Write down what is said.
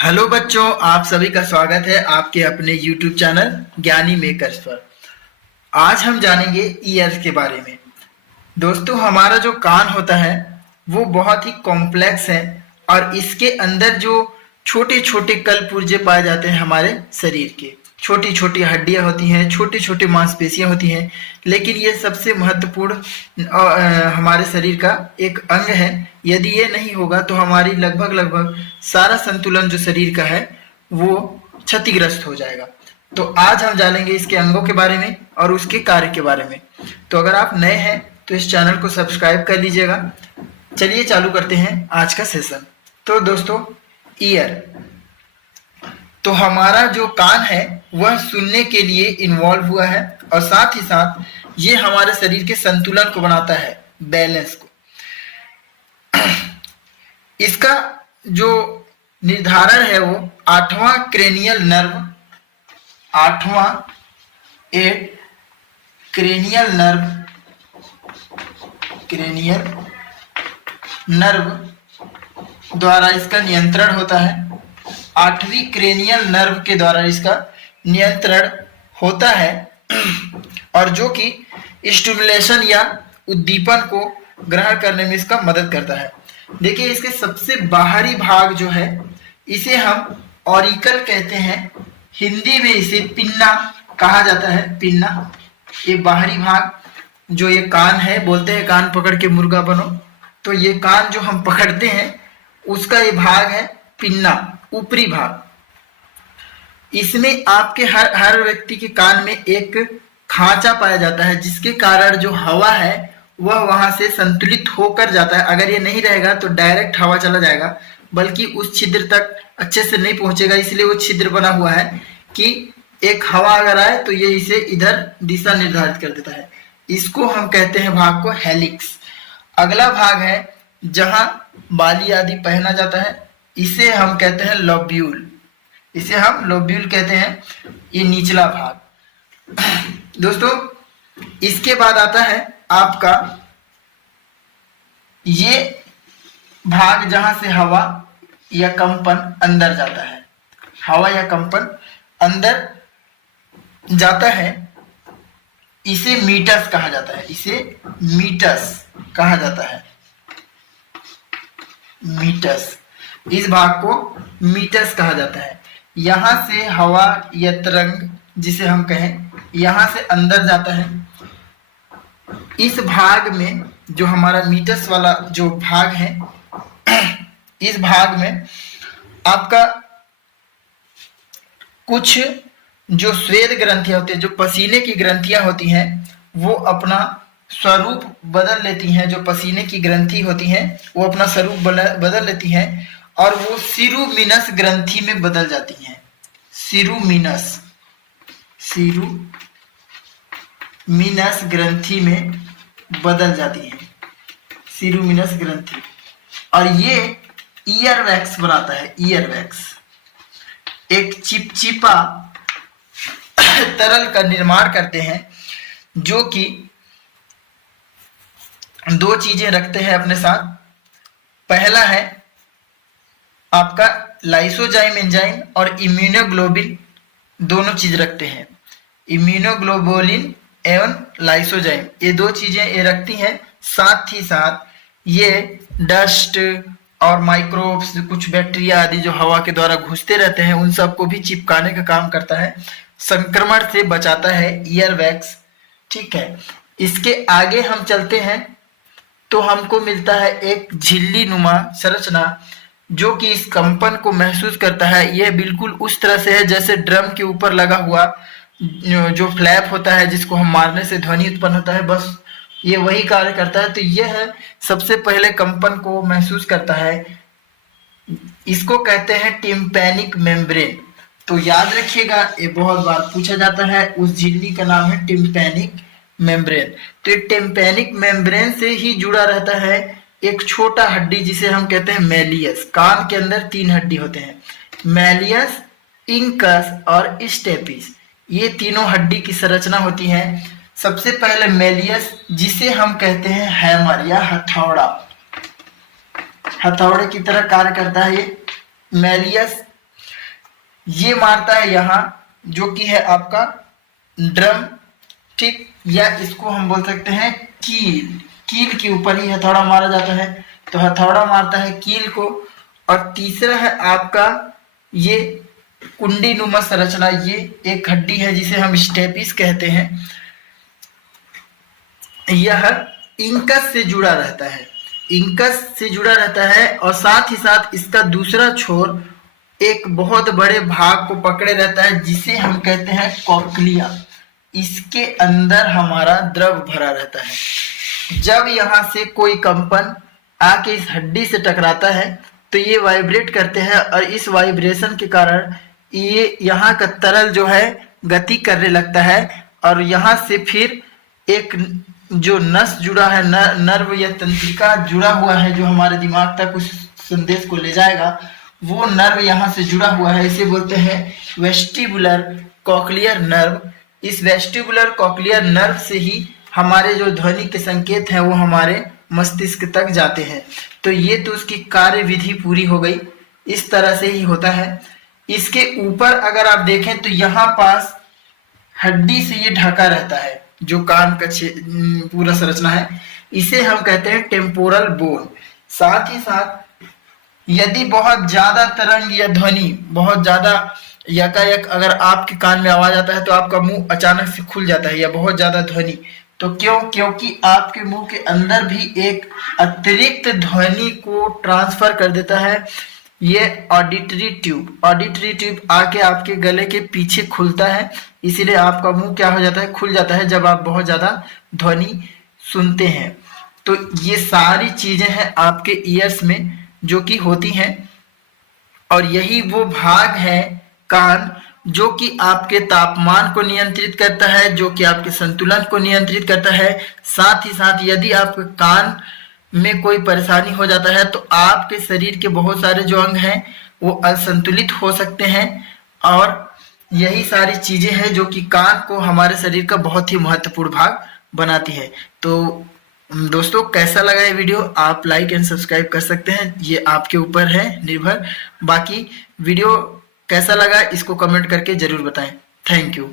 Hello बच्चों, आप सभी का स्वागत है आपके अपने YouTube चैनल ज्ञानी मेकर्स पर। आज हम जानेंगे ईयर्स के बारे में। दोस्तों, हमारा जो कान होता है वो बहुत ही कॉम्प्लेक्स है और इसके अंदर जो छोटे छोटे कल पुर्जे पाए जाते हैं हमारे शरीर के, छोटी छोटी हड्डियां होती हैं, छोटी छोटी मांसपेशियां होती हैं, लेकिन ये सबसे महत्वपूर्ण हमारे शरीर का एक अंग है। यदि ये नहीं होगा तो हमारी लगभग लगभग सारा संतुलन जो शरीर का है वो क्षतिग्रस्त हो जाएगा। तो आज हम जानेंगे इसके अंगों के बारे में और उसके कार्य के बारे में। तो अगर आप नए हैं तो इस चैनल को सब्सक्राइब कर लीजिएगा। चलिए चालू करते हैं आज का सेशन। तो दोस्तों, ईयर, तो हमारा जो कान है वह सुनने के लिए इन्वॉल्व हुआ है और साथ ही साथ ये हमारे शरीर के संतुलन को बनाता है, बैलेंस को। इसका जो निर्धारण है वो आठवां क्रेनियल नर्व, आठवां क्रेनियल नर्व द्वारा इसका नियंत्रण होता है। आठवीं क्रेनियल नर्व के द्वारा इसका नियंत्रण होता है और जो कि स्टिमुलेशन या उद्दीपन को ग्रहण करने में इसका मदद करता है। देखिए, इसके सबसे बाहरी भाग जो है इसे हम ऑरिकल कहते हैं, हिंदी में इसे पिन्ना कहा जाता है। पिन्ना, ये बाहरी भाग जो ये कान है, बोलते हैं कान पकड़ के मुर्गा बनो, तो ये कान जो हम पकड़ते हैं उसका ये भाग है पिन्ना, ऊपरी भाग। इसमें आपके हर व्यक्ति के कान में एक खांचा पाया जाता है जिसके कारण जो हवा है वह वहां से संतुलित होकर जाता है। अगर ये नहीं रहेगा तो डायरेक्ट हवा चला जाएगा, बल्कि उस छिद्र तक अच्छे से नहीं पहुंचेगा। इसलिए वो छिद्र बना हुआ है कि एक हवा अगर आए तो ये इसे इधर दिशा निर्धारित कर देता है। इसको हम कहते हैं भाग को हेलिक्स। अगला भाग है जहां बाली आदि पहना जाता है, इसे हम कहते हैं लोब्यूल। इसे हम लोब्यूल कहते हैं, ये निचला भाग। दोस्तों, इसके बाद आता है आपका ये भाग जहां से हवा या कंपन अंदर जाता है, हवा या कंपन अंदर जाता है, इसे मीटस कहा जाता है। इसे मीटस कहा जाता है, मीटस। इस भाग को मीटस कहा जाता है। यहां से हवा या तरंग जिसे हम कहें यहां से अंदर जाता है। इस भाग में जो हमारा मीटस वाला जो भाग है, इस भाग में आपका कुछ जो श्वेत ग्रंथियां होती है, जो पसीने की ग्रंथियां होती हैं, वो अपना स्वरूप बदल लेती हैं। जो पसीने की ग्रंथि होती हैं वो अपना स्वरूप बदल लेती हैं और वो सिरुमिनस ग्रंथि में बदल जाती हैं। सिरुमिनस ग्रंथि में बदल जाती है, सिरुमिनस ग्रंथि। और ये ईयर वैक्स बनाता है। ईयर वैक्स एक चिपचिपा तरल का निर्माण करते हैं जो कि दो चीजें रखते हैं अपने साथ। पहला है आपका लाइसोजाइम एंजाइम और इम्यूनोग्लोबिन, दोनों चीज रखते हैं। इम्यूनोग्लोबुलिन एवं लाइसोजाइम, ये दो चीजें ये रखती हैं। साथ ही साथ ये डस्ट और माइक्रोब्स, कुछ बैक्टीरिया आदि जो हवा के द्वारा घुसते रहते हैं, उन सबको भी चिपकाने का काम करता है, संक्रमण से बचाता है ईयर वैक्स। ठीक है, इसके आगे हम चलते हैं तो हमको मिलता है एक झिल्ली नुमा संरचना जो कि इस कंपन को महसूस करता है। यह बिल्कुल उस तरह से है जैसे ड्रम के ऊपर लगा हुआ जो फ्लैप होता है जिसको हम मारने से ध्वनि उत्पन्न होता है, बस ये वही कार्य करता है। तो यह सबसे पहले कंपन को महसूस करता है। इसको कहते हैं टिम्पैनिक मेम्ब्रेन। तो याद रखिएगा, ये बहुत बार पूछा जाता है। उस झिल्ली का नाम है टिम्पैनिक मेम्ब्रेन। तो ये टिम्पैनिक मेम्ब्रेन से ही जुड़ा रहता है एक छोटा हड्डी जिसे हम कहते हैं मैलियस। कान के अंदर 3 हड्डी होते हैं, मैलियस, इंकस और स्टेपिस। ये तीनों हड्डी की संरचना होती है। सबसे पहले मैलियस, जिसे हम कहते हैं हैमर या हथौड़ा, हथौड़े की तरह कार्य करता है ये मैलियस। ये मारता है यहाँ, जो कि है आपका ड्रम, ठीक, या इसको हम बोल सकते हैं कील। कील के ऊपर ही हथौड़ा मारा जाता है, तो हथौड़ा मारता है कील को। और तीसरा है आपका ये कुंडी नुमा संरचना, ये एक हड्डी है जिसे हम स्टेपिस कहते हैं। यह इंकस से जुड़ा रहता है, इंकस से जुड़ा रहता है, और साथ ही साथ इसका दूसरा छोर एक बहुत बड़े भाग को पकड़े रहता है जिसे हम कहते हैं कॉक्लिया। इसके अंदर हमारा द्रव भरा रहता है। जब यहाँ से कोई कंपन आके इस हड्डी से टकराता है तो ये वाइब्रेट करते हैं, और इस वाइब्रेशन के कारण ये यहाँ का तरल जो है गति करने लगता है, और यहाँ से फिर एक जो नस जुड़ा है, नर्व या तंत्रिका जुड़ा हुआ है जो हमारे दिमाग तक उस संदेश को ले जाएगा, वो नर्व यहाँ से जुड़ा हुआ है। इसे बोलते हैं वेस्टिबुलर कॉक्लियर नर्व। इस वेस्टिबुलर कॉक्लियर नर्व से ही हमारे जो ध्वनि के संकेत हैं वो हमारे मस्तिष्क तक जाते हैं। तो ये तो उसकी कार्य विधि पूरी हो गई, इस तरह से ही होता है। इसके ऊपर अगर आप देखें तो यहाँ पास हड्डी से ये ढका रहता है, जो कान का पूरा संरचना है, इसे हम कहते हैं टेम्पोरल बोन। साथ ही साथ यदि बहुत ज्यादा तरंग या ध्वनि, बहुत ज्यादा यकायक अगर आपके कान में आवाज आता है तो आपका मुंह अचानक से खुल जाता है, या बहुत ज्यादा ध्वनि, तो क्योंकि आपके मुंह के अंदर भी एक अतिरिक्त ध्वनि को ट्रांसफर कर देता है ये ऑडिटरी ट्यूब आके आपके गले के पीछे खुलता है, इसीलिए आपका मुंह क्या हो जाता है, खुल जाता है जब आप बहुत ज्यादा ध्वनि सुनते हैं। तो ये सारी चीजें हैं आपके ईयर्स में जो कि होती हैं, और यही वो भाग है कान जो कि आपके तापमान को नियंत्रित करता है, जो कि आपके संतुलन को नियंत्रित करता है। साथ ही साथ यदि आपके कान में कोई परेशानी हो जाता है तो आपके शरीर के बहुत सारे जो अंग हैं वो असंतुलित हो सकते हैं, और यही सारी चीजें हैं जो कि कान को हमारे शरीर का बहुत ही महत्वपूर्ण भाग बनाती है। तो दोस्तों कैसा लगा ये वीडियो, आप लाइक एंड सब्सक्राइब कर सकते हैं, ये आपके ऊपर है निर्भर। बाकी वीडियो कैसा लगा इसको कमेंट करके जरूर बताएं। Thank you.